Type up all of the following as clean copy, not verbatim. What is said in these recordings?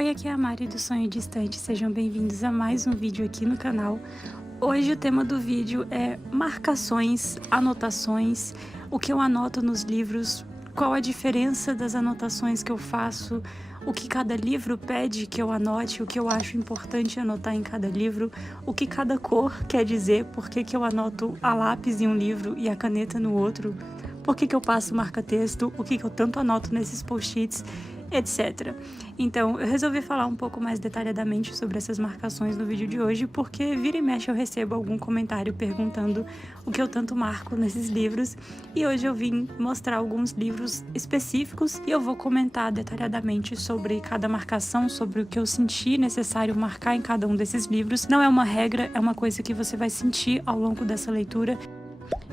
Oi, aqui é a Mari do Sonho Distante, sejam bem-vindos a mais um vídeo aqui no canal. Hoje o tema do vídeo é marcações, anotações, o que eu anoto nos livros, qual a diferença das anotações que eu faço, o que cada livro pede que eu anote, o que eu acho importante anotar em cada livro, o que cada cor quer dizer, por que eu anoto a lápis em um livro e a caneta no outro, por que eu passo marca-texto, o que eu tanto anoto nesses post-its, etc. Então, eu resolvi falar um pouco mais detalhadamente sobre essas marcações no vídeo de hoje, porque vira e mexe eu recebo algum comentário perguntando o que eu tanto marco nesses livros, e hoje eu vim mostrar alguns livros específicos e eu vou comentar detalhadamente sobre cada marcação, sobre o que eu senti necessário marcar em cada um desses livros. Não é uma regra, é uma coisa que você vai sentir ao longo dessa leitura.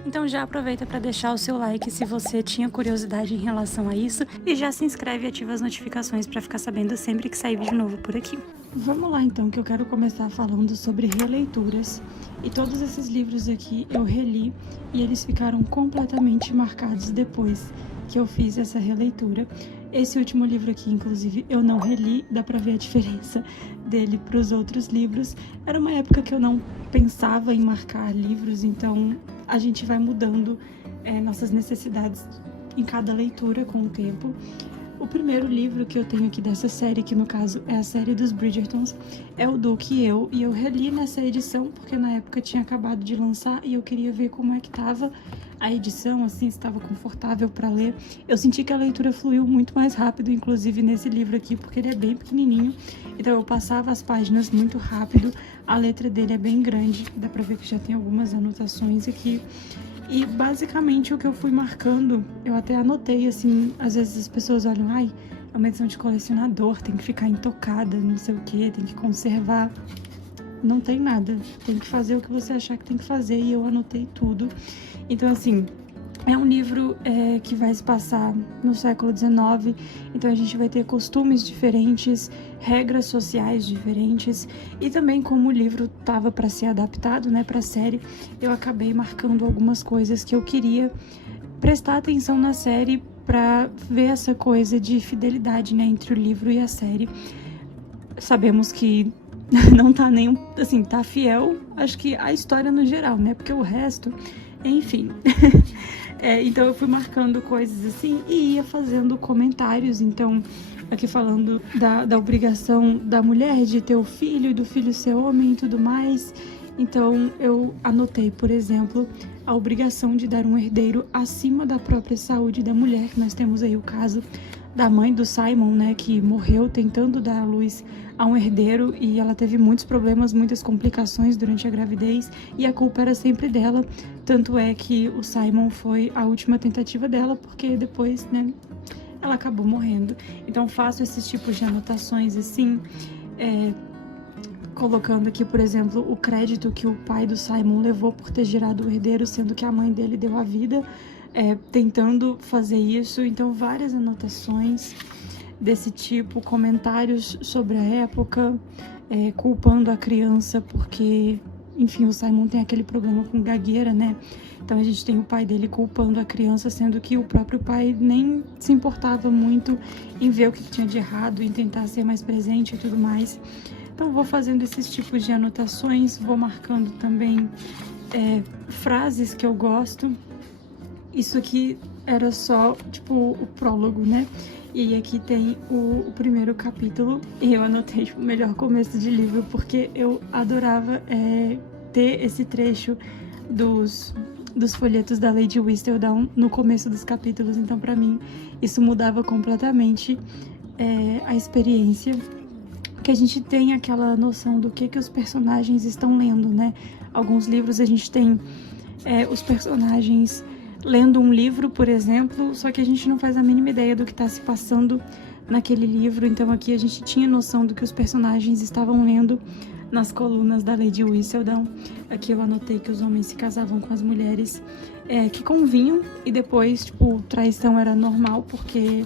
Então já aproveita para deixar o seu like se você tinha curiosidade em relação a isso e já se inscreve e ativa as notificações para ficar sabendo sempre que sair vídeo novo por aqui. Vamos lá então, que eu quero começar falando sobre releituras. E todos esses livros aqui eu reli e eles ficaram completamente marcados depois que eu fiz essa releitura. Esse último livro aqui, inclusive, eu não reli, dá pra ver a diferença dele para os outros livros. Era uma época que eu não pensava em marcar livros, então a gente vai mudando nossas necessidades em cada leitura com o tempo. O primeiro livro que eu tenho aqui dessa série, que no caso é a série dos Bridgertons, é o Duque e eu reli nessa edição, porque na época tinha acabado de lançar e eu queria ver como é que tava a edição, assim, se estava confortável para ler. Eu senti que a leitura fluiu muito mais rápido, inclusive nesse livro aqui, porque ele é bem pequenininho, então eu passava as páginas muito rápido, a letra dele é bem grande, dá pra ver que já tem algumas anotações aqui. E basicamente o que eu fui marcando, eu até anotei, assim, às vezes as pessoas olham, ai, é uma edição de colecionador, tem que ficar intocada, não sei o que, tem que conservar. Não tem nada, tem que fazer o que você achar que tem que fazer, e eu anotei tudo. Então, assim, é um livro que vai se passar no século XIX, então a gente vai ter costumes diferentes, regras sociais diferentes, e também como o livro estava para ser adaptado, né, para a série, eu acabei marcando algumas coisas que eu queria prestar atenção na série para ver essa coisa de fidelidade, né, entre o livro e a série. Sabemos que não tá nem, assim, tá fiel, acho que a história no geral, né, porque o resto, enfim. Então eu fui marcando coisas assim e ia fazendo comentários, então aqui falando da obrigação da mulher de ter o filho e do filho ser homem e tudo mais. Então eu anotei, por exemplo, a obrigação de dar um herdeiro acima da própria saúde da mulher, que nós temos aí o caso da mãe do Simon, né, que morreu tentando dar à luz a um herdeiro e ela teve muitos problemas, muitas complicações durante a gravidez e a culpa era sempre dela, tanto é que o Simon foi a última tentativa dela, porque depois, né, ela acabou morrendo. Então faço esses tipos de anotações assim, colocando aqui, por exemplo, o crédito que o pai do Simon levou por ter gerado o herdeiro, sendo que a mãe dele deu a vida, tentando fazer isso. Então várias anotações desse tipo, comentários sobre a época, culpando a criança porque, enfim, o Simon tem aquele problema com gagueira, né? Então a gente tem o pai dele culpando a criança, sendo que o próprio pai nem se importava muito em ver o que tinha de errado, em tentar ser mais presente e tudo mais. Então vou fazendo esses tipos de anotações, vou marcando também frases que eu gosto. Isso aqui era só, tipo, o prólogo, né? E aqui tem o primeiro capítulo, e eu anotei, tipo, o melhor começo de livro, porque eu adorava ter esse trecho dos folhetos da Lady Whistledown no começo dos capítulos. Então, pra mim, isso mudava completamente a experiência, que a gente tem aquela noção do que os personagens estão lendo, né? Alguns livros a gente tem os personagens lendo um livro, por exemplo, só que a gente não faz a mínima ideia do que está se passando naquele livro. Então aqui a gente tinha noção do que os personagens estavam lendo nas colunas da Lady Whistledown. Aqui eu anotei que os homens se casavam com as mulheres que convinham, e depois, tipo, traição era normal, porque,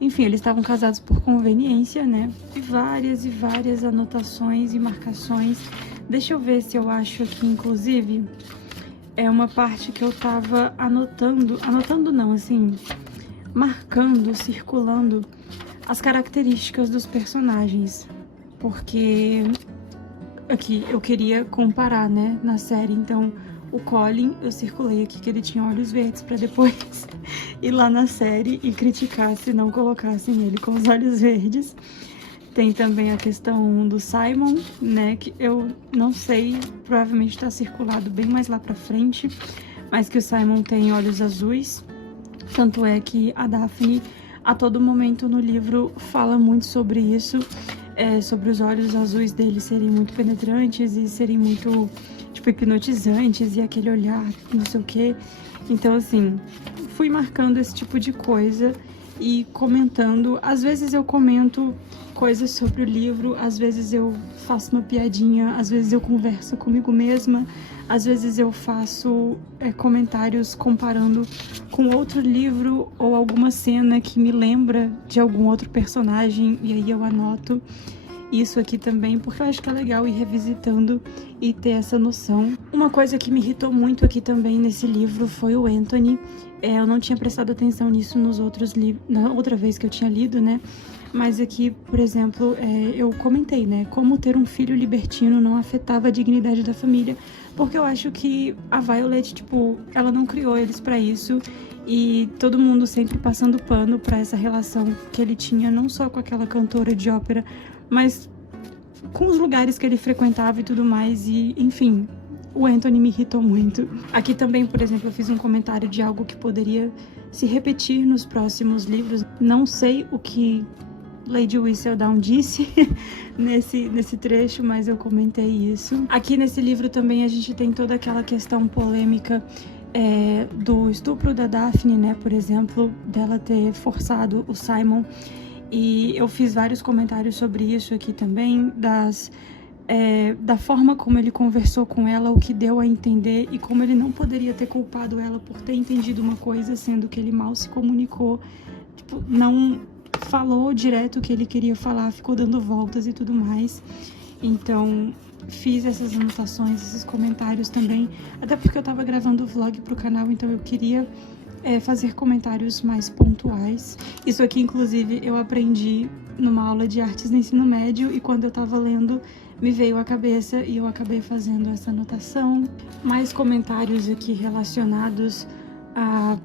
enfim, eles estavam casados por conveniência, né? E várias anotações e marcações. Deixa eu ver se eu acho aqui, inclusive, uma parte que eu tava anotando não, assim, marcando, circulando as características dos personagens, porque aqui eu queria comparar, né, na série. Então o Colin, eu circulei aqui que ele tinha olhos verdes pra depois ir lá na série e criticar se não colocassem ele com os olhos verdes. Tem também a questão do Simon, né, que eu não sei, provavelmente tá circulado bem mais lá pra frente, mas que o Simon tem olhos azuis. Tanto é que a Daphne, a todo momento no livro, fala muito sobre isso, sobre os olhos azuis dele serem muito penetrantes e serem muito, tipo, hipnotizantes, e aquele olhar, não sei o quê. Então, assim, fui marcando esse tipo de coisa e comentando. Às vezes eu comento coisas sobre o livro, às vezes eu faço uma piadinha, às vezes eu converso comigo mesma, às vezes eu faço comentários comparando com outro livro ou alguma cena que me lembra de algum outro personagem, e aí eu anoto isso aqui também, porque eu acho que é legal ir revisitando e ter essa noção. Uma coisa que me irritou muito aqui também nesse livro foi o Anthony. Eu não tinha prestado atenção nisso nos outros livros, na outra vez que eu tinha lido, né? Mas aqui, por exemplo, eu comentei, né? Como ter um filho libertino não afetava a dignidade da família. Porque eu acho que a Violet, tipo, ela não criou eles pra isso. E todo mundo sempre passando pano pra essa relação que ele tinha, não só com aquela cantora de ópera, mas com os lugares que ele frequentava e tudo mais. E, enfim, o Anthony me irritou muito. Aqui também, por exemplo, eu fiz um comentário de algo que poderia se repetir nos próximos livros. Não sei o que Lady Whistledown disse nesse trecho, mas eu comentei isso. Aqui nesse livro também a gente tem toda aquela questão polêmica do estupro da Daphne, né, por exemplo, dela ter forçado o Simon. E eu fiz vários comentários sobre isso aqui também, da forma como ele conversou com ela, o que deu a entender, e como ele não poderia ter culpado ela por ter entendido uma coisa, sendo que ele mal se comunicou, tipo, não falou direto o que ele queria falar, ficou dando voltas e tudo mais. Então fiz essas anotações, esses comentários também, até porque eu tava gravando o vlog pro canal, então eu queria fazer comentários mais pontuais. Isso aqui, inclusive, eu aprendi numa aula de artes no ensino médio, e quando eu tava lendo, me veio à cabeça e eu acabei fazendo essa anotação. Mais comentários aqui relacionados a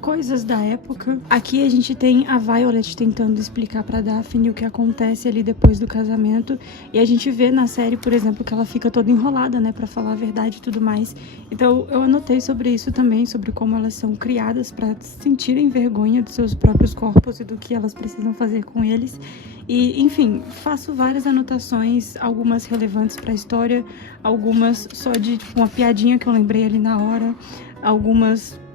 coisas da época. Aqui a gente tem a Violet tentando explicar pra Daphne o que acontece ali depois do casamento, e a gente vê na série, por exemplo, que ela fica toda enrolada, né, pra falar a verdade e tudo mais. Então eu anotei sobre isso também, sobre como elas são criadas pra sentirem vergonha dos seus próprios corpos e do que elas precisam fazer com eles. E, enfim, faço várias anotações, algumas relevantes pra história, algumas só de tipo, uma piadinha que eu lembrei ali na hora,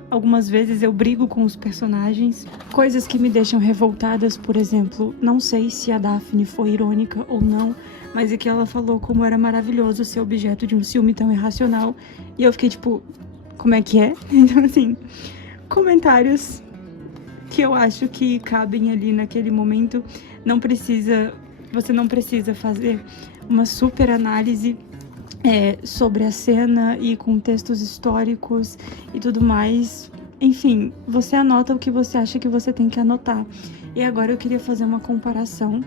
Algumas vezes eu brigo com os personagens. Coisas que me deixam revoltadas, por exemplo, não sei se a Daphne foi irônica ou não, mas é que ela falou como era maravilhoso ser objeto de um ciúme tão irracional. E eu fiquei tipo, como é que é? Então, assim, comentários que eu acho que cabem ali naquele momento. Você não precisa fazer uma super análise sobre a cena e contextos históricos e tudo mais. Enfim, você anota o que você acha que você tem que anotar. E agora eu queria fazer uma comparação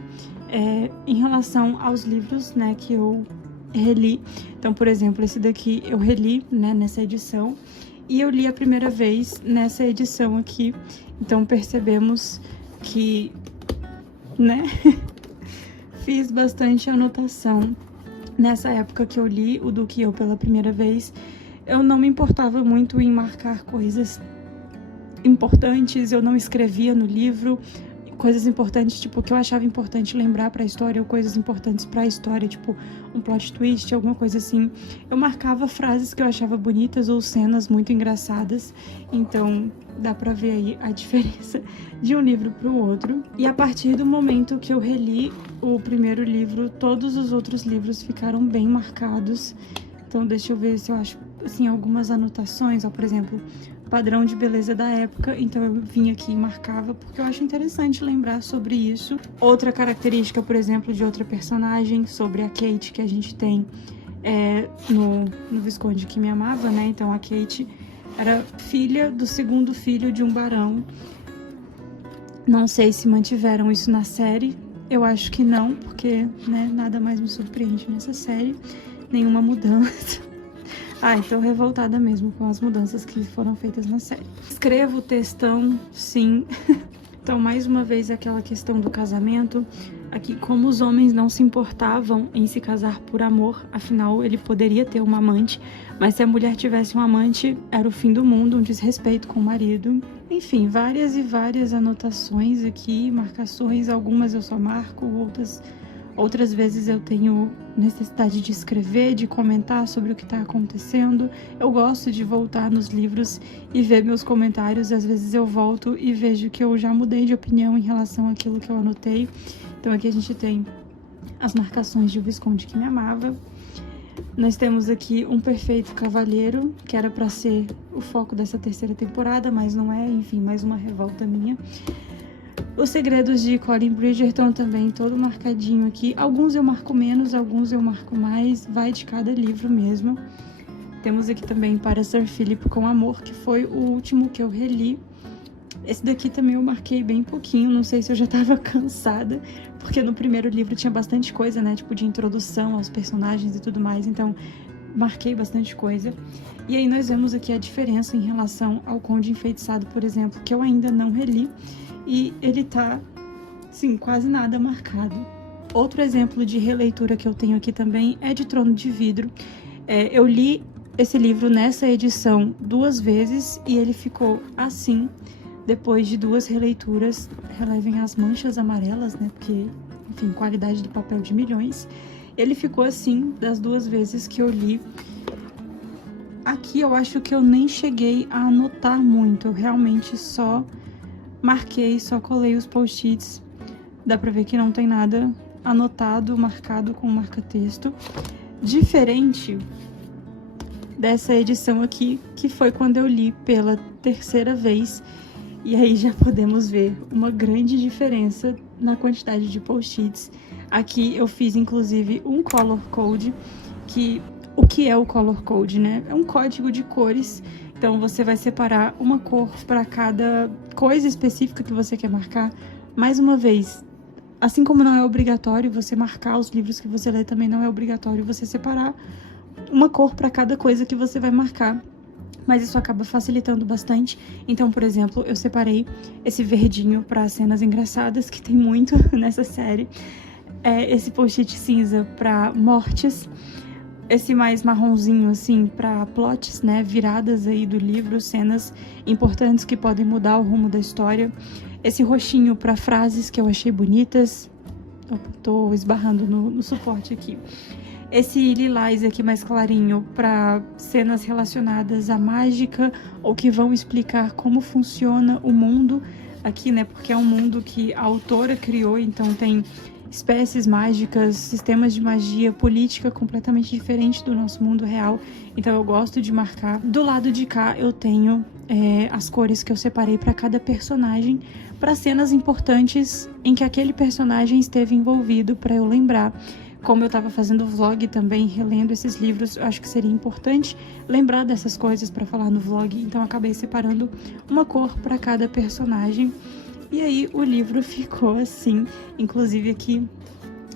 em relação aos livros, né, que eu reli. Então, por exemplo, esse daqui eu reli, né, nessa edição, e eu li a primeira vez nessa edição aqui. Então percebemos que, né, fiz bastante anotação. Nessa época que eu li o Duque e Eu pela primeira vez, eu não me importava muito em marcar coisas importantes, eu não escrevia no livro coisas importantes, tipo, que eu achava importante lembrar pra história, ou coisas importantes pra história, tipo, um plot twist, alguma coisa assim. Eu marcava frases que eu achava bonitas ou cenas muito engraçadas, então dá pra ver aí a diferença de um livro pro outro. E a partir do momento que eu reli o primeiro livro, todos os outros livros ficaram bem marcados. Então deixa eu ver se eu acho, assim, algumas anotações, ó, por exemplo, padrão de beleza da época, então eu vim aqui e marcava, porque eu acho interessante lembrar sobre isso. Outra característica, por exemplo, de outra personagem, sobre a Kate, que a gente tem no Visconde que Me Amava, né? Então a Kate era filha do segundo filho de um barão, Não sei se mantiveram isso na série. Eu acho que não, porque, né, nada mais me surpreende nessa série. Nenhuma mudança. Ai, tô revoltada mesmo com as mudanças que foram feitas na série. Escrevo textão, sim. Então, mais uma vez, aquela questão do casamento. Aqui, como os homens não se importavam em se casar por amor, afinal, ele poderia ter uma amante, mas se a mulher tivesse um amante, era o fim do mundo, um desrespeito com o marido. Enfim, várias e várias anotações aqui, marcações, algumas eu só marco, outras vezes eu tenho necessidade de escrever, de comentar sobre o que está acontecendo. Eu gosto de voltar nos livros e ver meus comentários. Às vezes eu volto e vejo que eu já mudei de opinião em relação àquilo que eu anotei. Então aqui a gente tem as marcações de O Visconde que Me Amava. Nós temos aqui Um Perfeito Cavalheiro, que era para ser o foco dessa terceira temporada, mas não é. Enfim, mais uma revolta minha. Os Segredos de Colin Bridgerton também, todo marcadinho aqui. Alguns eu marco menos, alguns eu marco mais, vai de cada livro mesmo. Temos aqui também Para Sir Philip com Amor, que foi o último que eu reli. Esse daqui também eu marquei bem pouquinho, não sei se eu já tava cansada, porque no primeiro livro tinha bastante coisa, né, tipo de introdução aos personagens e tudo mais, então marquei bastante coisa. E aí nós vemos aqui a diferença em relação ao Conde Enfeitiçado, por exemplo, que eu ainda não reli. E ele tá, sim, quase nada marcado. Outro exemplo de releitura que eu tenho aqui também é de Trono de Vidro. Eu li esse livro nessa edição 2 vezes e ele ficou assim, depois de 2 releituras. Relevem as manchas amarelas, né? Porque, enfim, qualidade do papel de milhões. Ele ficou assim das 2 vezes que eu li. Aqui eu acho que eu nem cheguei a anotar muito, eu realmente só marquei, só colei os post-its. Dá pra ver que não tem nada anotado, marcado com marca-texto. Diferente dessa edição aqui, que foi quando eu li pela 3ª vez. E aí já podemos ver uma grande diferença na quantidade de post-its. Aqui eu fiz, inclusive, um color code, o que é o color code, né? É um código de cores. Então, você vai separar uma cor para cada coisa específica que você quer marcar. Mais uma vez, assim como não é obrigatório você marcar os livros que você lê, também não é obrigatório você separar uma cor para cada coisa que você vai marcar. Mas isso acaba facilitando bastante. Então, por exemplo, eu separei esse verdinho para cenas engraçadas, que tem muito nessa série. Esse post-it cinza para mortes. Esse mais marronzinho, assim, para plots, né, viradas aí do livro, cenas importantes que podem mudar o rumo da história. Esse roxinho para frases que eu achei bonitas. Opa, tô esbarrando no suporte aqui. Esse lilás aqui mais clarinho para cenas relacionadas à mágica ou que vão explicar como funciona o mundo aqui, né, porque é um mundo que a autora criou, então tem espécies mágicas, sistemas de magia, política completamente diferente do nosso mundo real. Então eu gosto de marcar. Do lado de cá eu tenho as cores que eu separei para cada personagem, para cenas importantes em que aquele personagem esteve envolvido, para eu lembrar. Como eu estava fazendo vlog também, relendo esses livros, eu acho que seria importante lembrar dessas coisas para falar no vlog. Então acabei separando uma cor para cada personagem. E aí o livro ficou assim. Inclusive aqui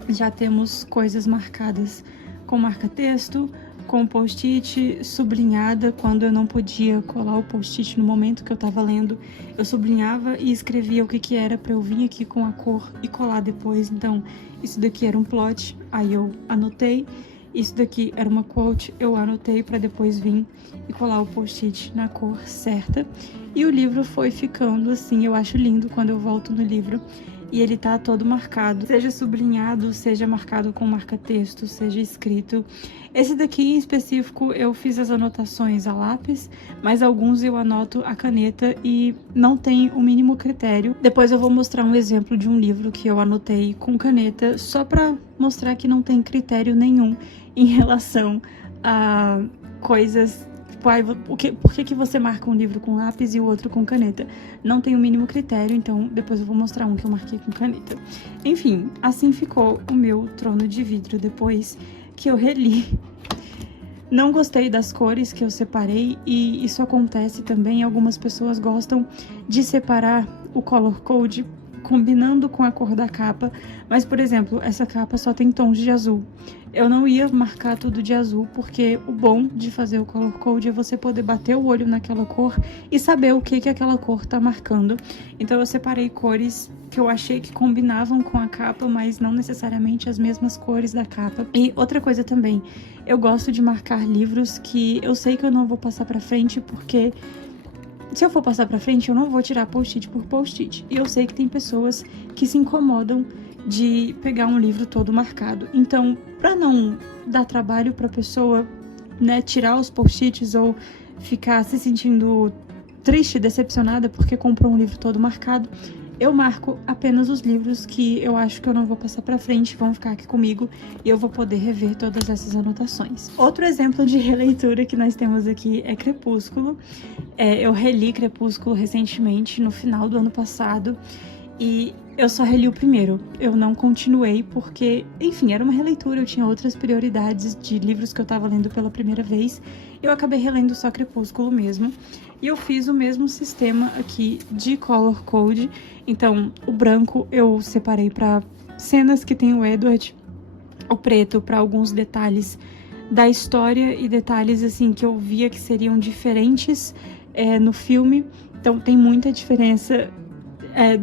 já temos coisas marcadas com marca-texto, com post-it, sublinhada. Quando eu não podia colar o post-it no momento que eu estava lendo, eu sublinhava e escrevia o que era para eu vir aqui com a cor e colar depois. Então isso daqui era um plot, aí eu anotei. Isso daqui era uma quote, eu anotei para depois vir e colar o post-it na cor certa. E o livro foi ficando assim. Eu acho lindo quando eu volto no livro e ele tá todo marcado, seja sublinhado, seja marcado com marca-texto, seja escrito. Esse daqui em específico eu fiz as anotações a lápis, mas alguns eu anoto a caneta e não tem o mínimo critério. Depois eu vou mostrar um exemplo de um livro que eu anotei com caneta, só para mostrar que não tem critério nenhum em relação a coisas. Por que você marca um livro com lápis e o outro com caneta? Não tem o mínimo critério, então depois eu vou mostrar um que eu marquei com caneta. Enfim, assim ficou o meu Trono de Vidro depois que eu reli. Não gostei das cores que eu separei e isso acontece também. Algumas pessoas gostam de separar o color code combinando com a cor da capa, mas, por exemplo, essa capa só tem tons de azul. Eu não ia marcar tudo de azul, porque o bom de fazer o color code é você poder bater o olho naquela cor e saber o que aquela cor tá marcando. Então eu separei cores que eu achei que combinavam com a capa, mas não necessariamente as mesmas cores da capa. E outra coisa também, eu gosto de marcar livros que eu sei que eu não vou passar pra frente, porque se eu for passar pra frente, eu não vou tirar post-it por post-it. E eu sei que tem pessoas que se incomodam de pegar um livro todo marcado. Então, pra não dar trabalho pra pessoa, né, tirar os post-its ou ficar se sentindo triste, decepcionada porque comprou um livro todo marcado, eu marco apenas os livros que eu acho que eu não vou passar pra frente, vão ficar aqui comigo e eu vou poder rever todas essas anotações. Outro exemplo de releitura que nós temos aqui é Crepúsculo. Eu reli Crepúsculo recentemente, no final do ano passado, e eu só reli o primeiro. Eu não continuei porque, enfim, era uma releitura, eu tinha outras prioridades de livros que eu tava lendo pela primeira vez. Eu acabei relendo só Crepúsculo mesmo. E eu fiz o mesmo sistema aqui de color code. Então, o branco eu separei para cenas que tem o Edward, o preto para alguns detalhes da história e detalhes assim que eu via que seriam diferentes no filme. Então, tem muita diferença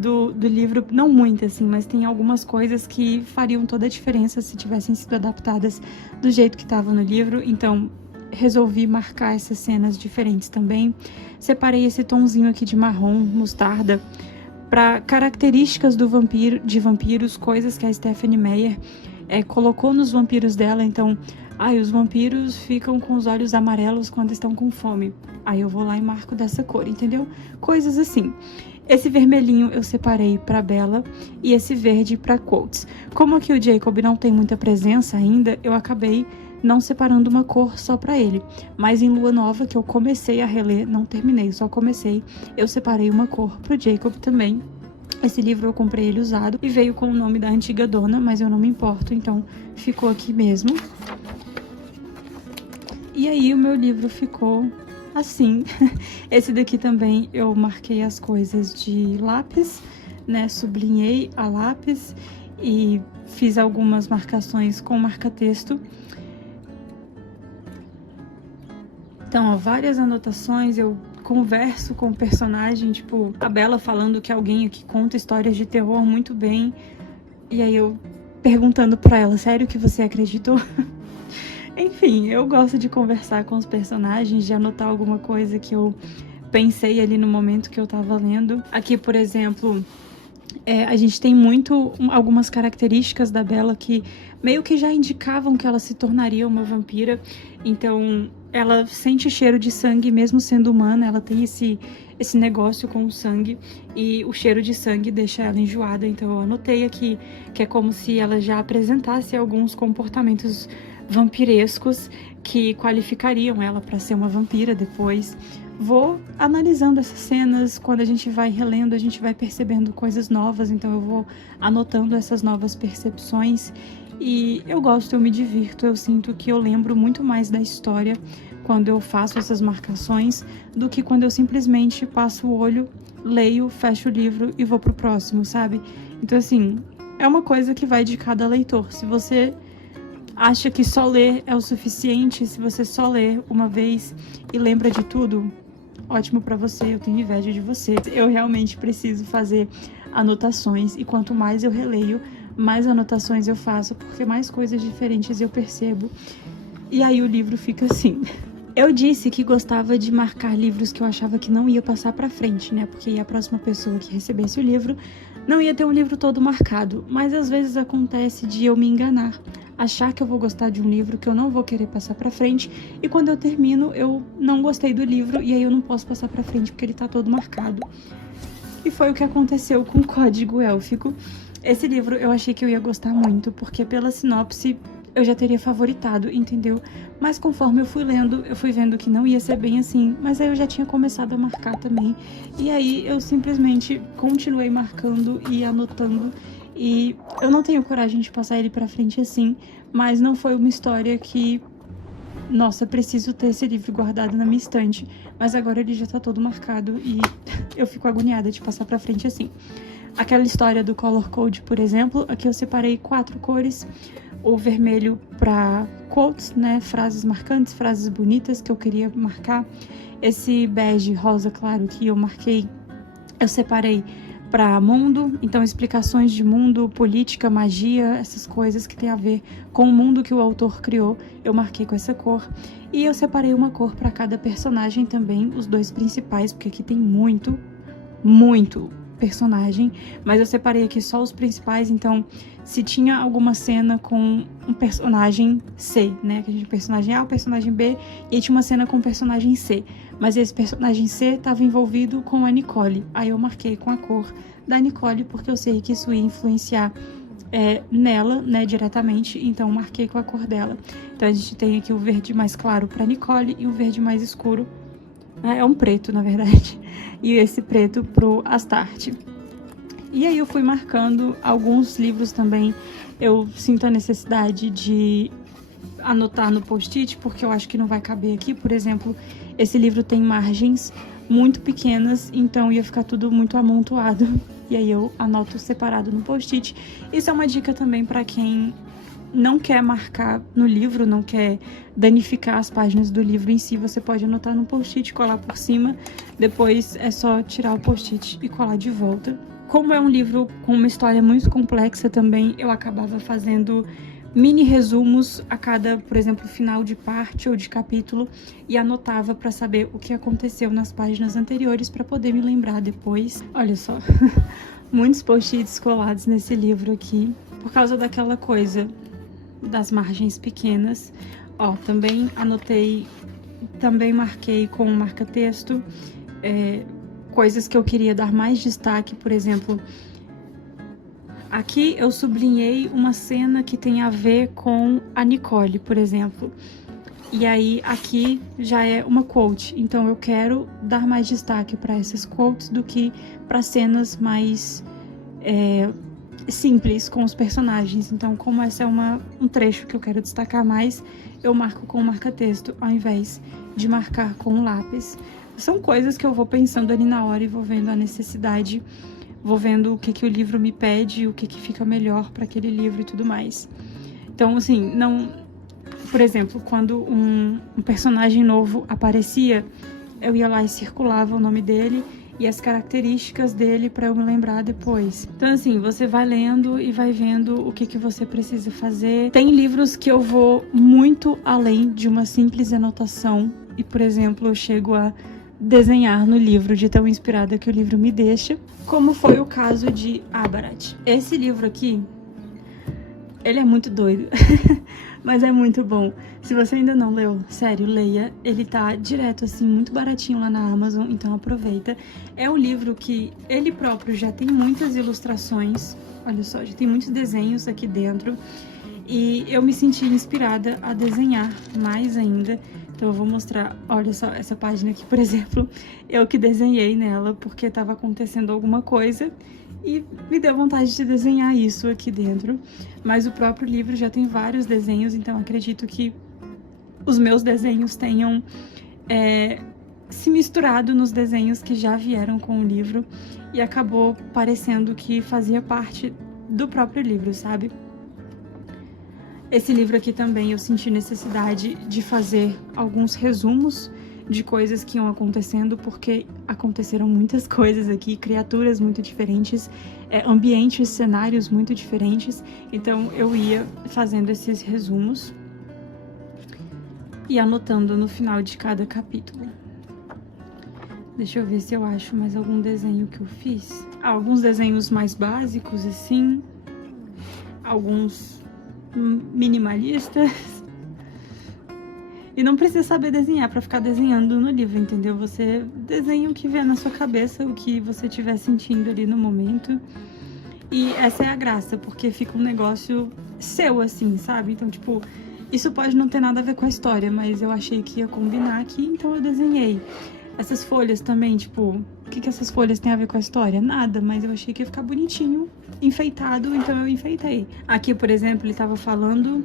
do livro, não muita assim, mas tem algumas coisas que fariam toda a diferença se tivessem sido adaptadas do jeito que estava no livro. Então, resolvi marcar essas cenas diferentes também. Separei esse tonzinho aqui de marrom, mostarda, para características de vampiros, coisas que a Stephenie Meyer colocou nos vampiros dela. Então, os vampiros ficam com os olhos amarelos quando estão com fome. Aí eu vou lá e marco dessa cor, entendeu? Coisas assim. Esse vermelhinho eu separei para Bella e esse verde para Quotes. Como aqui o Jacob não tem muita presença ainda, eu acabei não separando uma cor só para ele. Mas em Lua Nova, que eu comecei a reler, não terminei, só comecei, eu separei uma cor pro Jacob também. Esse livro eu comprei ele usado e veio com o nome da antiga dona, mas eu não me importo, então ficou aqui mesmo. E aí o meu livro ficou assim. Esse daqui também eu marquei as coisas de lápis, né? Sublinhei a lápis e fiz algumas marcações com marca-texto. Então, várias anotações, eu converso com o personagem, tipo, a Bella falando que alguém aqui conta histórias de terror muito bem. E aí eu perguntando pra ela, sério que você acreditou? Enfim, eu gosto de conversar com os personagens, de anotar alguma coisa que eu pensei ali no momento que eu tava lendo. Aqui, por exemplo, a gente tem algumas características da Bella que meio que já indicavam que ela se tornaria uma vampira. Então, ela sente cheiro de sangue mesmo sendo humana, ela tem esse negócio com o sangue e o cheiro de sangue deixa ela enjoada. Então eu anotei aqui que é como se ela já apresentasse alguns comportamentos vampirescos que qualificariam ela para ser uma vampira depois. Vou analisando essas cenas, quando a gente vai relendo, a gente vai percebendo coisas novas, então eu vou anotando essas novas percepções. E eu gosto, eu me divirto, eu sinto que eu lembro muito mais da história quando eu faço essas marcações do que quando eu simplesmente passo o olho, leio, fecho o livro e vou pro próximo, sabe? Então, assim, é uma coisa que vai de cada leitor. Se você acha que só ler é o suficiente, se você só ler uma vez e lembra de tudo, ótimo pra você, eu tenho inveja de você. Eu realmente preciso fazer anotações e quanto mais eu releio, mais anotações eu faço, porque mais coisas diferentes eu percebo. E aí o livro fica assim. Eu disse que gostava de marcar livros que eu achava que não ia passar pra frente, né? Porque a próxima pessoa que recebesse o livro não ia ter um livro todo marcado. Mas às vezes acontece de eu me enganar, achar que eu vou gostar de um livro que eu não vou querer passar pra frente, e quando eu termino eu não gostei do livro e aí eu não posso passar pra frente porque ele tá todo marcado. E foi o que aconteceu com Código Élfico. Esse livro eu achei que eu ia gostar muito, porque pela sinopse eu já teria favoritado, entendeu? Mas conforme eu fui lendo, eu fui vendo que não ia ser bem assim, mas aí eu já tinha começado a marcar também. E aí eu simplesmente continuei marcando e anotando, e eu não tenho coragem de passar ele pra frente assim, mas não foi uma história que... Nossa, preciso ter esse livro guardado na minha estante, mas agora ele já tá todo marcado e eu fico agoniada de passar pra frente assim. aquela história do Color Code, por exemplo, aqui eu separei 4 cores. O vermelho para quotes, né, frases marcantes, frases bonitas que eu queria marcar. Esse bege rosa claro que eu separei para mundo, então explicações de mundo, política, magia, essas coisas que tem a ver com o mundo que o autor criou, eu marquei com essa cor. E eu separei uma cor para cada personagem também, os 2 principais, porque aqui tem muito personagem, mas eu separei aqui só os principais, então se tinha alguma cena com um personagem C, né, que a gente personagem A, o personagem B, e aí tinha uma cena com o personagem C, mas esse personagem C estava envolvido com a Nicole, aí eu marquei com a cor da Nicole, porque eu sei que isso ia influenciar nela, né, diretamente, então marquei com a cor dela. Então a gente tem aqui o verde mais claro para Nicole e o verde mais escuro, é um preto, na verdade, e esse preto pro Astarte. E aí eu fui marcando alguns livros também, eu sinto a necessidade de anotar no post-it, porque eu acho que não vai caber aqui. Por exemplo, esse livro tem margens muito pequenas, então ia ficar tudo muito amontoado, e aí eu anoto separado no post-it. Isso é uma dica também para quem não quer marcar no livro, não quer danificar as páginas do livro em si, você pode anotar no post-it, colar por cima, depois é só tirar o post-it e colar de volta. Como é um livro com uma história muito complexa também, eu acabava fazendo mini resumos a cada, por exemplo, final de parte ou de capítulo, e anotava para saber o que aconteceu nas páginas anteriores para poder me lembrar depois. Olha só, muitos post-its colados nesse livro aqui, por causa daquela coisa das margens pequenas. Ó, também anotei, também marquei com marca-texto coisas que eu queria dar mais destaque. Por exemplo, aqui eu sublinhei uma cena que tem a ver com a Nicole, por exemplo, e aí aqui já é uma quote, então eu quero dar mais destaque para essas quotes do que para cenas mais simples com os personagens. Então, como essa é um trecho que eu quero destacar mais, eu marco com marca-texto ao invés de marcar com lápis. São coisas que eu vou pensando ali na hora e vou vendo a necessidade, vou vendo o que o livro me pede, o que fica melhor para aquele livro e tudo mais. Então, assim, não... Por exemplo, quando um personagem novo aparecia, eu ia lá e circulava o nome dele e as características dele para eu me lembrar depois. Então, assim, você vai lendo e vai vendo o que você precisa fazer. Tem livros que eu vou muito além de uma simples anotação e, por exemplo, eu chego a desenhar no livro de tão inspirada que o livro me deixa, como foi o caso de Abarat. Esse livro aqui, ele é muito doido, mas é muito bom. Se você ainda não leu, sério, leia. Ele tá direto, assim, muito baratinho lá na Amazon, então aproveita. É um livro que ele próprio já tem muitas ilustrações, olha só, já tem muitos desenhos aqui dentro. E eu me senti inspirada a desenhar mais ainda. Então eu vou mostrar, olha só, essa página aqui, por exemplo, eu que desenhei nela porque estava acontecendo alguma coisa e me deu vontade de desenhar isso aqui dentro. Mas o próprio livro já tem vários desenhos, então acredito que os meus desenhos tenham se misturado nos desenhos que já vieram com o livro e acabou parecendo que fazia parte do próprio livro, sabe? Esse livro aqui também eu senti necessidade de fazer alguns resumos de coisas que iam acontecendo, porque aconteceram muitas coisas aqui, criaturas muito diferentes, ambientes, cenários muito diferentes, então eu ia fazendo esses resumos e anotando no final de cada capítulo. Deixa eu ver se eu acho mais algum desenho que eu fiz. Alguns desenhos mais básicos, assim, alguns minimalistas. E não precisa saber desenhar para ficar desenhando no livro, entendeu? Você desenha o que vier na sua cabeça, o que você estiver sentindo ali no momento. E essa é a graça, porque fica um negócio seu, assim, sabe? Então, tipo, isso pode não ter nada a ver com a história, mas eu achei que ia combinar aqui, então eu desenhei. Essas folhas também, tipo, o que essas folhas têm a ver com a história? Nada, mas eu achei que ia ficar bonitinho, enfeitado, então eu enfeitei. Aqui, por exemplo, ele tava falando...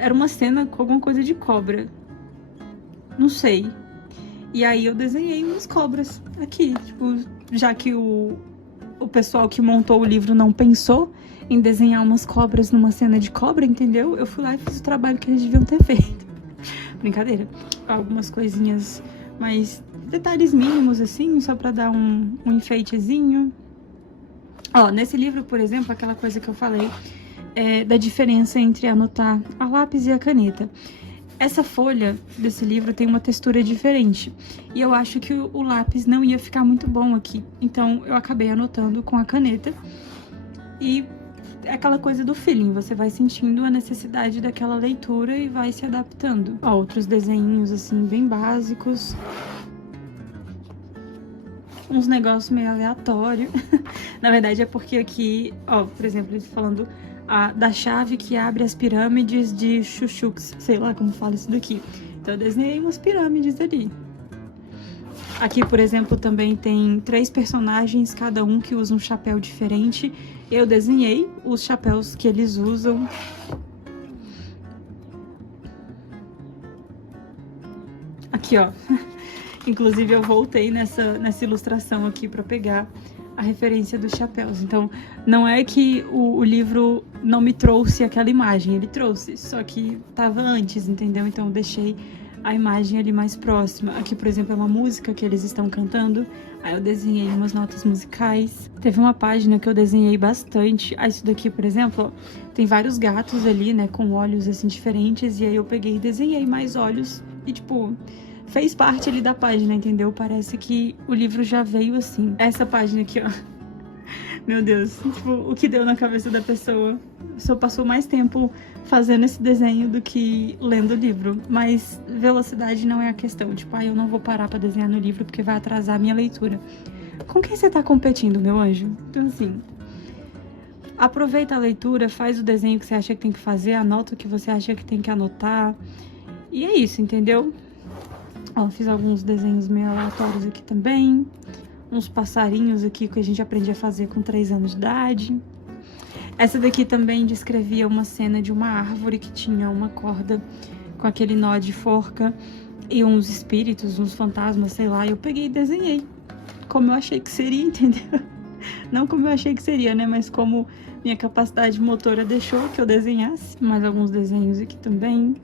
Era uma cena com alguma coisa de cobra. Não sei. E aí eu desenhei umas cobras aqui, tipo, já que o pessoal que montou o livro não pensou em desenhar umas cobras numa cena de cobra, entendeu? Eu fui lá e fiz o trabalho que eles deviam ter feito. Brincadeira. Algumas coisinhas, mas detalhes mínimos, assim, só pra dar um enfeitezinho. Ó, nesse livro, por exemplo, aquela coisa que eu falei, da diferença entre anotar a lápis e a caneta. Essa folha desse livro tem uma textura diferente, e eu acho que o lápis não ia ficar muito bom aqui, então eu acabei anotando com a caneta, e é aquela coisa do feeling, você vai sentindo a necessidade daquela leitura e vai se adaptando. Ó, outros desenhos assim, bem básicos. Uns negócios meio aleatórios. Na verdade é porque aqui, ó, por exemplo, eles falando da chave que abre as pirâmides de Chuchux, sei lá como fala isso daqui. Então eu desenhei umas pirâmides ali. Aqui, por exemplo, também tem 3 personagens, cada um que usa um chapéu diferente. Eu desenhei os chapéus que eles usam. Aqui, ó. Inclusive, eu voltei nessa ilustração aqui para pegar a referência dos chapéus. Então, não é que o livro não me trouxe aquela imagem, ele trouxe, só que tava antes, entendeu? Então, eu deixei a imagem ali mais próxima. Aqui, por exemplo, é uma música que eles estão cantando, aí eu desenhei umas notas musicais. Teve uma página que eu desenhei bastante. Isso daqui, por exemplo, ó, tem vários gatos ali, né, com olhos, assim, diferentes, e aí eu peguei e desenhei mais olhos e, tipo, fez parte ali da página, entendeu? Parece que o livro já veio assim. Essa página aqui, ó. Meu Deus, tipo, o que deu na cabeça da pessoa. Só passou mais tempo fazendo esse desenho do que lendo o livro. Mas velocidade não é a questão. Tipo, eu não vou parar pra desenhar no livro porque vai atrasar a minha leitura. Com quem você tá competindo, meu anjo? Então, assim, aproveita a leitura, faz o desenho que você acha que tem que fazer, anota o que você acha que tem que anotar. E é isso, entendeu? Ó, fiz alguns desenhos meio aleatórios aqui também. Uns passarinhos aqui que a gente aprendia a fazer com 3 anos de idade. Essa daqui também descrevia uma cena de uma árvore que tinha uma corda com aquele nó de forca e uns espíritos, uns fantasmas, sei lá. E eu peguei e desenhei como eu achei que seria, entendeu? Não como eu achei que seria, né? Mas como minha capacidade motora deixou que eu desenhasse. Mais alguns desenhos aqui também.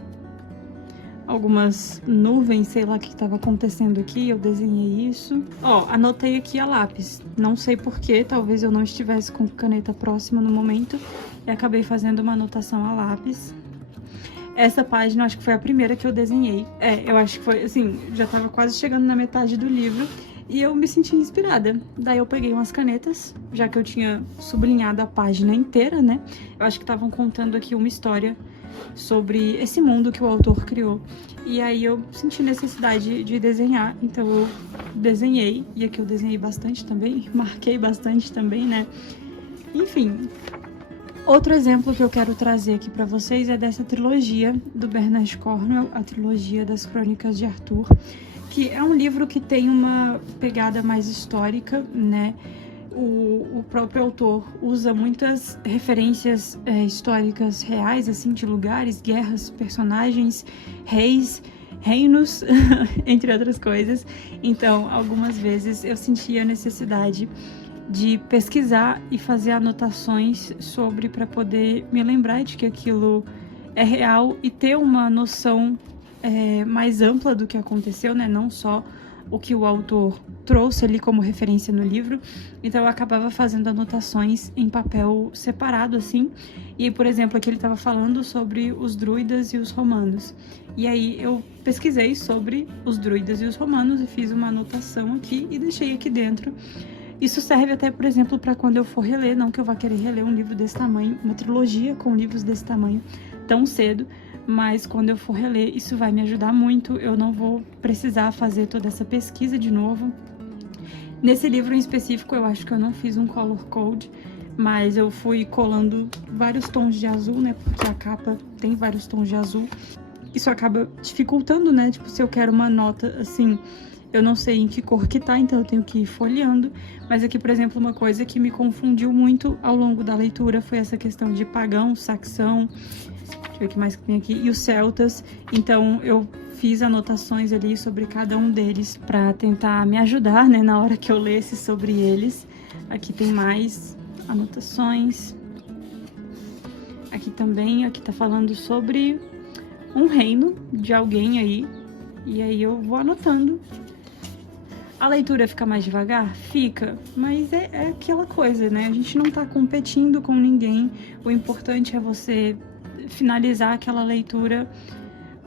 Algumas nuvens, sei lá o que estava acontecendo aqui, eu desenhei isso. Ó, anotei aqui a lápis. Não sei porquê, talvez eu não estivesse com caneta próxima no momento. E acabei fazendo uma anotação a lápis. Essa página, acho que foi a primeira que eu desenhei. Eu acho que foi, assim, já estava quase chegando na metade do livro. E eu me senti inspirada. Daí eu peguei umas canetas, já que eu tinha sublinhado a página inteira, né? Eu acho que estavam contando aqui uma história sobre esse mundo que o autor criou. E aí eu senti necessidade de desenhar, então eu desenhei, e aqui eu desenhei bastante também, marquei bastante também, né? Enfim, outro exemplo que eu quero trazer aqui pra vocês é dessa trilogia do Bernard Cornwell, a trilogia das Crônicas de Arthur, que é um livro que tem uma pegada mais histórica, né? O próprio autor usa muitas referências históricas reais, assim, de lugares, guerras, personagens, reis, reinos, entre outras coisas. Então, algumas vezes eu sentia a necessidade de pesquisar e fazer anotações sobre, para poder me lembrar de que aquilo é real e ter uma noção mais ampla do que aconteceu, né? Não só o que o autor trouxe ali como referência no livro. Então eu acabava fazendo anotações em papel separado, assim. E, por exemplo, aqui ele estava falando sobre os druidas e os romanos. E aí eu pesquisei sobre os druidas e os romanos e fiz uma anotação aqui e deixei aqui dentro. Isso serve até, por exemplo, para quando eu for reler, não que eu vá querer reler um livro desse tamanho, uma trilogia com livros desse tamanho tão cedo, mas quando eu for reler, isso vai me ajudar muito, eu não vou precisar fazer toda essa pesquisa de novo. Nesse livro em específico, eu acho que eu não fiz um color code, mas eu fui colando vários tons de azul, né, porque a capa tem vários tons de azul. Isso acaba dificultando, né, tipo, se eu quero uma nota, assim, eu não sei em que cor que tá, então eu tenho que ir folheando. Mas aqui, por exemplo, uma coisa que me confundiu muito ao longo da leitura foi essa questão de pagão, saxão, deixa eu ver o que mais que tem aqui, e os celtas. Então eu fiz anotações ali sobre cada um deles para tentar me ajudar, né, na hora que eu lesse sobre eles. Aqui tem mais anotações. Aqui também, aqui tá falando sobre um reino de alguém aí, e aí eu vou anotando. A leitura fica mais devagar? Fica, mas é aquela coisa, né? A gente não tá competindo com ninguém, o importante é você finalizar aquela leitura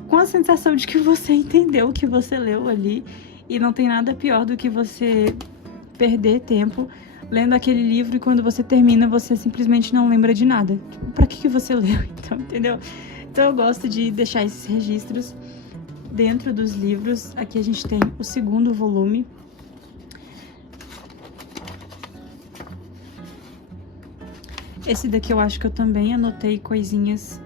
com a sensação de que você entendeu o que você leu ali, e não tem nada pior do que você perder tempo lendo aquele livro e quando você termina você simplesmente não lembra de nada. Tipo, pra que você leu então, entendeu? Então eu gosto de deixar esses registros dentro dos livros. Aqui a gente tem o segundo volume. Esse daqui eu acho que eu também anotei coisinhas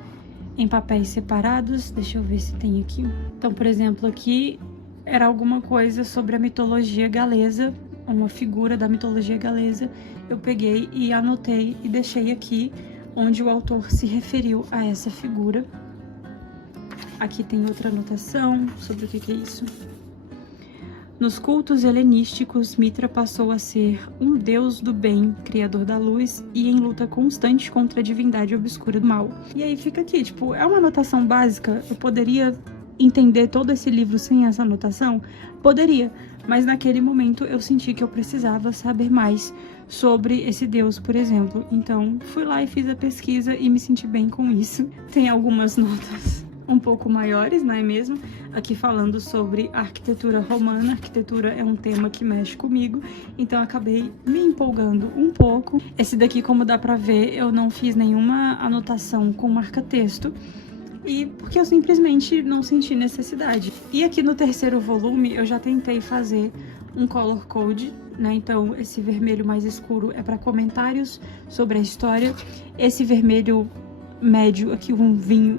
em papéis separados. Deixa eu ver se tem aqui. Então, por exemplo, aqui era alguma coisa sobre a mitologia galesa, uma figura da mitologia galesa. Eu peguei e anotei e deixei aqui onde o autor se referiu a essa figura. Aqui tem outra anotação sobre o que é isso. Nos cultos helenísticos, Mitra passou a ser um deus do bem, criador da luz e em luta constante contra a divindade obscura do mal. E aí fica aqui, tipo, é uma anotação básica. Eu poderia entender todo esse livro sem essa anotação? Poderia, mas naquele momento eu senti que eu precisava saber mais sobre esse deus, por exemplo. Então, fui lá e fiz a pesquisa e me senti bem com isso. Tem algumas notas um pouco maiores, não é mesmo? Aqui falando sobre arquitetura romana. Arquitetura é um tema que mexe comigo, então acabei me empolgando um pouco. Esse daqui, como dá pra ver, eu não fiz nenhuma anotação com marca-texto, e porque eu simplesmente não senti necessidade. E aqui no terceiro volume eu já tentei fazer um color code, né? Então esse vermelho mais escuro é para comentários sobre a história, esse vermelho médio, aqui um vinho,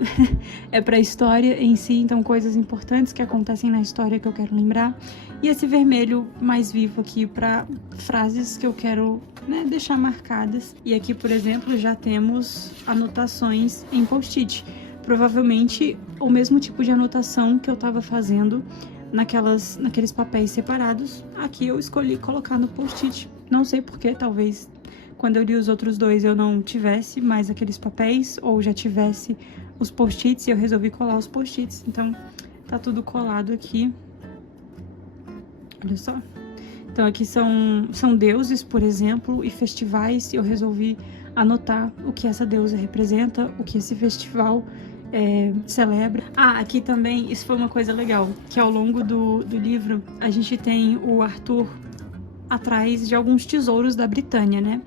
é para a história em si, então coisas importantes que acontecem na história que eu quero lembrar, e esse vermelho mais vivo aqui para frases que eu quero, né, deixar marcadas. E aqui, por exemplo, já temos anotações em post-it, provavelmente o mesmo tipo de anotação que eu estava fazendo naqueles papéis separados. Aqui eu escolhi colocar no post-it, não sei porquê, talvez quando eu li os outros dois eu não tivesse mais aqueles papéis, ou já tivesse os post-its e eu resolvi colar os post-its. Então tá tudo colado aqui. Olha só. Então aqui são deuses, por exemplo, e festivais. Eu resolvi anotar o que essa deusa representa, o que esse festival celebra. Ah, aqui também, isso foi uma coisa legal, que ao longo do livro a gente tem o Arthur atrás de alguns tesouros da Britânia, né?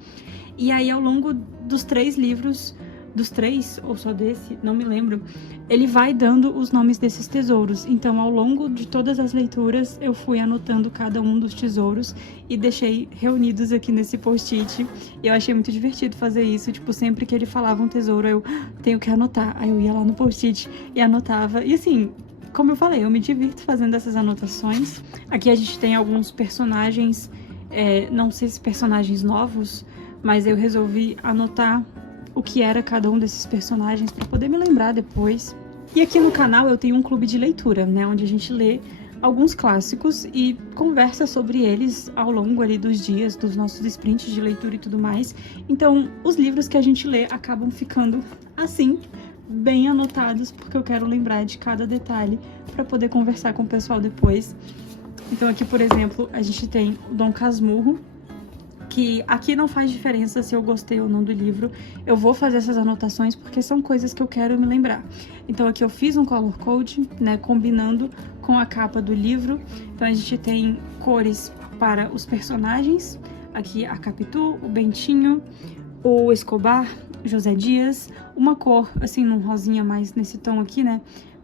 E aí, ao longo dos 3 livros, dos 3, ou só desse, não me lembro, ele vai dando os nomes desses tesouros. Então, ao longo de todas as leituras, eu fui anotando cada um dos tesouros e deixei reunidos aqui nesse post-it. E eu achei muito divertido fazer isso. Tipo, sempre que ele falava um tesouro, eu tenho que anotar. Aí eu ia lá no post-it e anotava. E assim, como eu falei, eu me divirto fazendo essas anotações. Aqui a gente tem alguns personagens, não sei se personagens novos, mas eu resolvi anotar o que era cada um desses personagens para poder me lembrar depois. E aqui no canal eu tenho um clube de leitura, né, onde a gente lê alguns clássicos e conversa sobre eles ao longo ali dos dias, dos nossos sprints de leitura e tudo mais. Então, os livros que a gente lê acabam ficando assim, bem anotados, porque eu quero lembrar de cada detalhe para poder conversar com o pessoal depois. Então aqui, por exemplo, a gente tem o Dom Casmurro, que aqui não faz diferença se eu gostei ou não do livro. Eu vou fazer essas anotações porque são coisas que eu quero me lembrar. Então aqui eu fiz um color code, né, combinando com a capa do livro. Então a gente tem cores para os personagens. Aqui a Capitu, o Bentinho, o Escobar, José Dias. Uma cor, assim, num rosinha mais nesse tom aqui, né,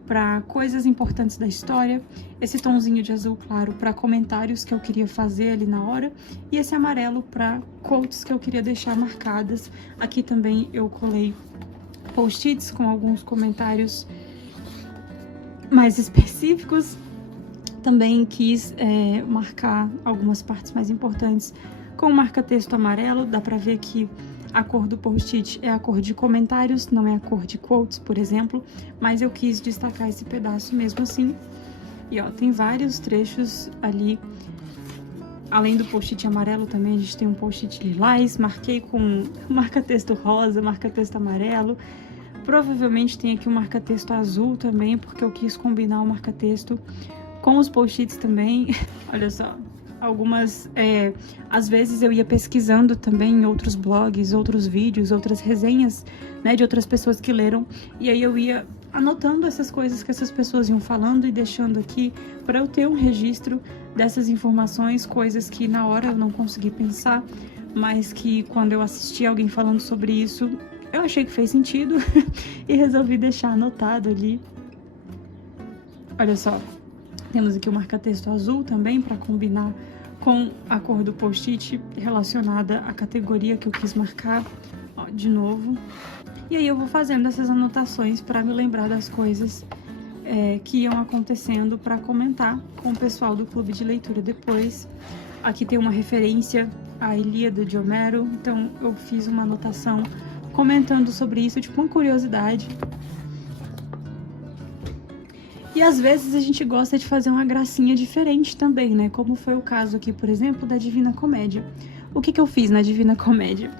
para coisas importantes da história, esse tomzinho de azul claro para comentários que eu queria fazer ali na hora, e esse amarelo para quotes que eu queria deixar marcadas. Aqui também eu colei post-its com alguns comentários mais específicos. Também quis marcar algumas partes mais importantes com o marca-texto amarelo. Dá pra ver que a cor do post-it é a cor de comentários, não é a cor de quotes, por exemplo, mas eu quis destacar esse pedaço mesmo assim. E ó, tem vários trechos ali. Além do post-it amarelo também a gente tem um post-it lilás, marquei com marca-texto rosa, marca-texto amarelo. Provavelmente tem aqui um marca-texto azul também, porque eu quis combinar o marca-texto com os post-its também. Olha só, algumas... às vezes eu ia pesquisando também em outros blogs, outros vídeos, outras resenhas, né, de outras pessoas que leram. E aí eu ia anotando essas coisas que essas pessoas iam falando e deixando aqui para eu ter um registro dessas informações, coisas que na hora eu não consegui pensar, mas que quando eu assisti alguém falando sobre isso, eu achei que fez sentido e resolvi deixar anotado ali. Olha só, temos aqui o marca-texto azul também para combinar com a cor do post-it relacionada à categoria que eu quis marcar. Ó, de novo. E aí eu vou fazendo essas anotações para me lembrar das coisas que iam acontecendo para comentar com o pessoal do clube de leitura depois. Aqui tem uma referência à Ilíada de Homero, então eu fiz uma anotação comentando sobre isso, tipo uma curiosidade. E às vezes a gente gosta de fazer uma gracinha diferente também, né? Como foi o caso aqui, por exemplo, da Divina Comédia. O que eu fiz na Divina Comédia?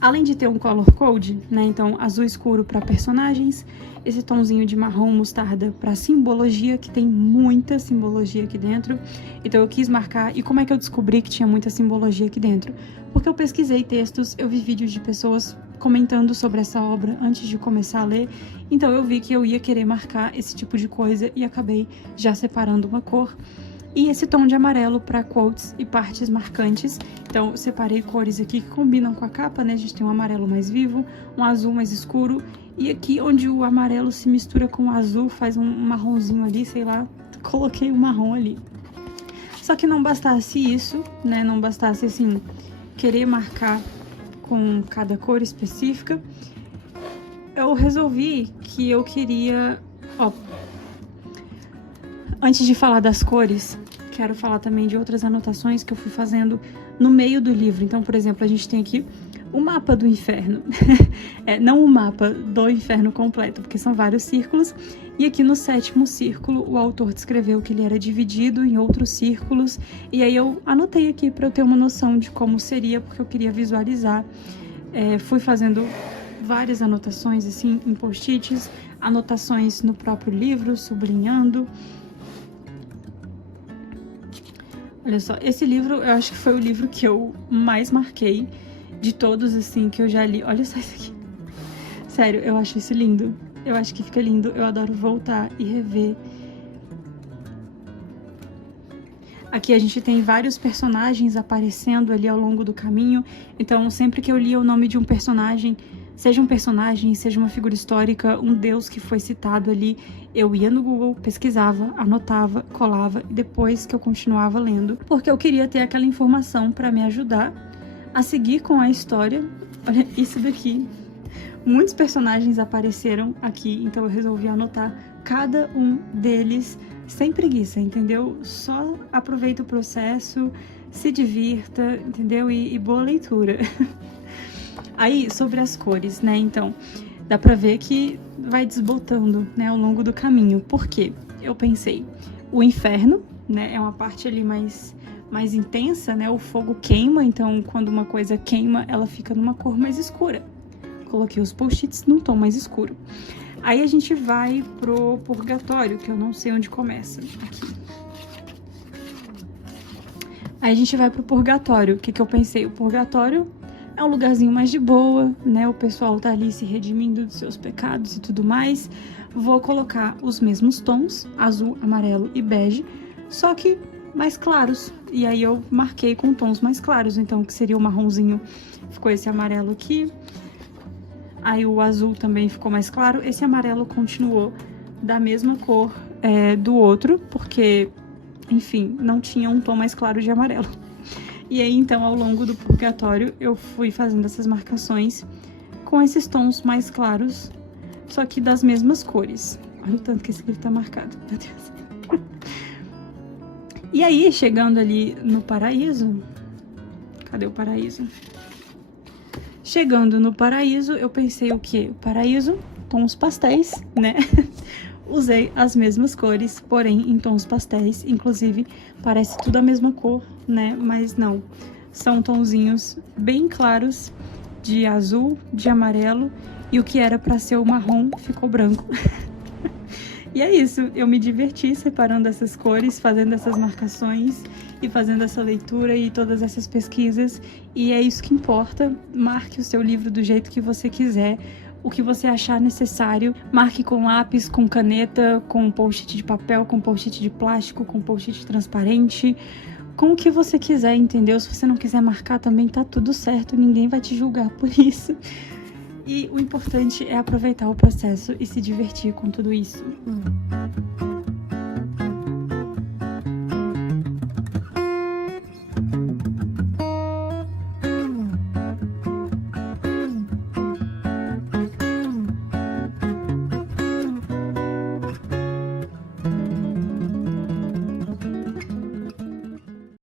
Além de ter um color code, né, então azul escuro para personagens, esse tomzinho de marrom mostarda para simbologia, que tem muita simbologia aqui dentro. Então eu quis marcar. E como é que eu descobri que tinha muita simbologia aqui dentro? Porque eu pesquisei textos, eu vi vídeos de pessoas comentando sobre essa obra antes de começar a ler. Então eu vi que eu ia querer marcar esse tipo de coisa e acabei já separando uma cor. E esse tom de amarelo para quotes e partes marcantes. Então, eu separei cores aqui que combinam com a capa, né? A gente tem um amarelo mais vivo, um azul mais escuro. E aqui, onde o amarelo se mistura com o azul, faz um marronzinho ali, sei lá. Coloquei o marrom ali. Só que não bastasse isso, né? Não bastasse, assim, querer marcar com cada cor específica. Eu resolvi que eu queria... Ó, antes de falar das cores, quero falar também de outras anotações que eu fui fazendo no meio do livro. Então, por exemplo, a gente tem aqui o mapa do inferno. Não o mapa do inferno completo, porque são vários círculos. E aqui no 7º círculo, o autor descreveu que ele era dividido em outros círculos. E aí eu anotei aqui para eu ter uma noção de como seria, porque eu queria visualizar. Fui fazendo várias anotações assim em post-its, anotações no próprio livro, sublinhando. Olha só, esse livro eu acho que foi o livro que eu mais marquei de todos, assim, que eu já li. Olha só isso aqui. Sério, eu acho isso lindo. Eu acho que fica lindo. Eu adoro voltar e rever. Aqui a gente tem vários personagens aparecendo ali ao longo do caminho. Então, sempre que eu lia o nome de um personagem, seja uma figura histórica, um deus que foi citado ali, eu ia no Google, pesquisava, anotava, colava e depois que eu continuava lendo, porque eu queria ter aquela informação para me ajudar a seguir com a história. Olha isso daqui. Muitos personagens apareceram aqui, então eu resolvi anotar cada um deles sem preguiça, entendeu? Só aproveita o processo, se divirta, entendeu? E boa leitura. Aí, sobre as cores, né, então, dá pra ver que vai desbotando, né, ao longo do caminho. Por quê? Eu pensei, o inferno, né, é uma parte ali mais intensa, né, o fogo queima, então quando uma coisa queima, ela fica numa cor mais escura. Coloquei os post-its num tom mais escuro. Aí a gente vai pro purgatório, que eu não sei onde começa, aqui. Aí a gente vai pro purgatório. O que eu pensei? O purgatório é um lugarzinho mais de boa, né? O pessoal tá ali se redimindo dos seus pecados e tudo mais. Vou colocar os mesmos tons, azul, amarelo e bege, só que mais claros. E aí eu marquei com tons mais claros, então que seria o marronzinho, ficou esse amarelo aqui. Aí o azul também ficou mais claro. Esse amarelo continuou da mesma cor do outro, porque, enfim, não tinha um tom mais claro de amarelo. E aí, então, ao longo do purgatório, eu fui fazendo essas marcações com esses tons mais claros, só que das mesmas cores. Olha o tanto que esse livro tá marcado, meu Deus. E aí, chegando ali no paraíso... Cadê o paraíso? Chegando no paraíso, eu pensei o quê? O paraíso, tons pastéis, né? Usei as mesmas cores, porém em tons pastéis. Inclusive, parece tudo a mesma cor, né? Mas não. São tonzinhos bem claros de azul, de amarelo. E o que era pra ser o marrom ficou branco. E é isso, eu me diverti separando essas cores, fazendo essas marcações e fazendo essa leitura e todas essas pesquisas. E é isso que importa. Marque o seu livro do jeito que você quiser, o que você achar necessário. Marque com lápis, com caneta, com post-it de papel, com post-it de plástico, com post-it transparente, com o que você quiser, entendeu? Se você não quiser marcar também tá tudo certo, ninguém vai te julgar por isso. E o importante é aproveitar o processo e se divertir com tudo isso.